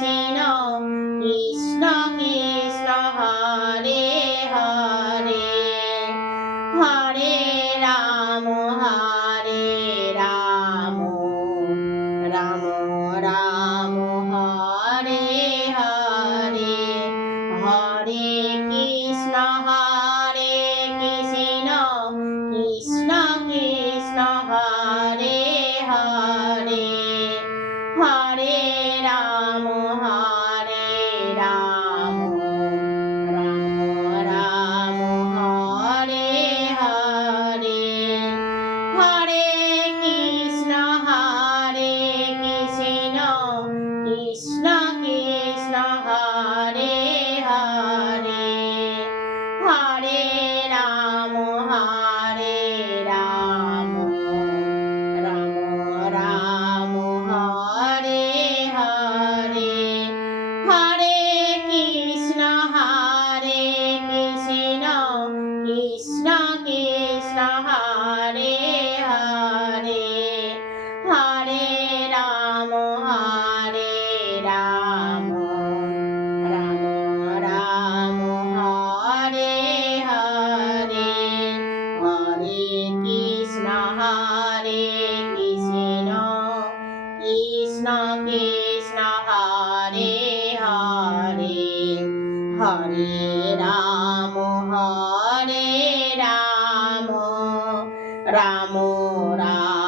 Krishna Krishna Krishna Hare Hare Hare Ram Ram Ram Hare Hare Hare Krishna Krishna Krishna Hare Hare Hare Ram Ram Ram Hare Hare Hare Krishna Krishna Krishna Hare Hare Hare Ram Ram Ram Hare Hare Hare Krishna Krishna Krishna Hare Hare Hare Ram Ram Ram Hare Hare Hare Krishna Krishna Krishna Hare Hare Hare Ram Ram Ram